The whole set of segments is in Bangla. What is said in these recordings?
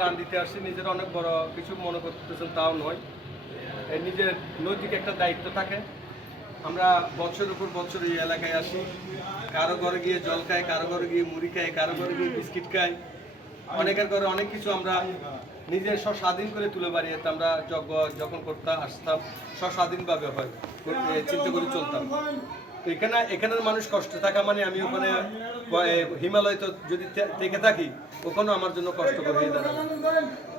ত্রাণ দিতে আসছি, নিজের অনেক বড় কিছু মনে করতেছেন তাও নয়, নিজের নৈতিক একটা দায়িত্ব থাকে। আমরা বছরের উপর বছর এই এলাকায় আসি, কারো ঘরে গিয়ে জল খাই, কারো ঘরে গিয়ে মুড়ি খাই, কারো ঘরে গিয়ে বিস্কিট খাই, অনেকের ঘরে অনেক কিছু আমরা নিজের স্বাধীন করে তুলে বাড়িতে আমরা যজ্ঞ যখন করতে আসতাম স্বাধীনভাবে হয় চিন্তা করে চলতাম। তো এখানের মানুষ কষ্ট থাকা মানে আমি ওখানে হিমালয় তো যদি থেকে থাকি ওখানেও আমার জন্য কষ্টকর হয়ে দাঁড়াবে।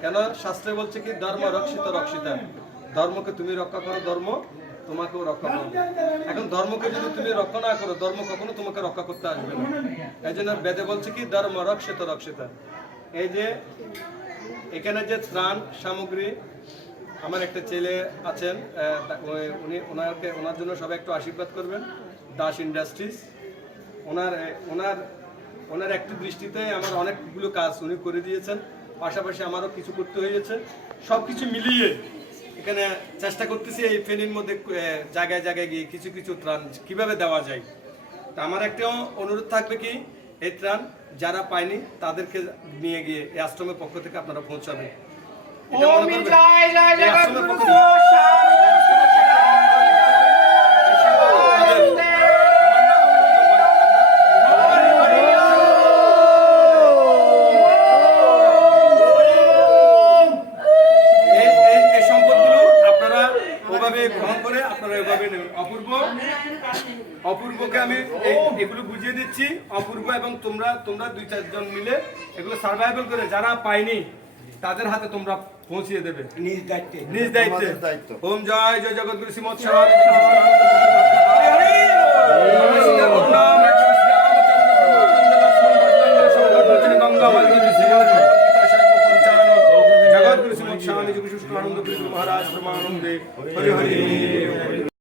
কেন শাস্ত্রে বলছে কি ধর্ম রক্ষিত রক্ষিতা, ধর্মকে তুমি রক্ষা করো, ধর্ম তোমাকেও রক্ষা করবে। এখন ধর্মকে যদি তুমি রক্ষা না করো, ধর্ম কখনো তোমাকে রক্ষা করতে আসবে না। এই জন্য বেদে বলছে কি ধর্ম রক্ষিত রক্ষিতা। এই যে এখানে যে ত্রাণ সামগ্রী, আমার একটা ছেলে আছেন, ওনার জন্য সবাই একটু আশীর্বাদ করবেন। দাস ইন্ডাস্ট্রিজ, ওনার একটু দৃষ্টিতে আমার অনেকগুলো কাজ উনি করে দিয়েছেন, পাশাপাশি আমারও কিছু করতে হয়েছে। সব কিছু মিলিয়ে এখানে চেষ্টা করতেছি এই ফেনীর মধ্যে জায়গায় জায়গায় গিয়ে কিছু কিছু ত্রাণ কিভাবে দেওয়া যায়। তা আমার একটা অনুরোধ থাকবে কি, এই ত্রাণ যারা পায়নি তাদেরকে নিয়ে গিয়ে এই আশ্রমের পক্ষ থেকে আপনারা পৌঁছাবেন। গ্রহণ করে আপনারা এভাবে নেবেন। অপূর্বকে আমি এগুলো বুঝিয়ে দিচ্ছি। অপূর্ব এবং তোমরা 2-4 জন মিলে এগুলো সার্ভাইভাল করে যারা পায়নি তাদের হাতে তোমরা পৌঁছিয়ে দেবে নিজ দায়িত্বে। ওম জয় জয় জগৎগুরু শ্রীমৎ জগৎগুরু শ্রীমৎ স্বামী যোগী সুষ্ঠ আনন্দ মহারাজ প্রমানন্দে হরি হরি।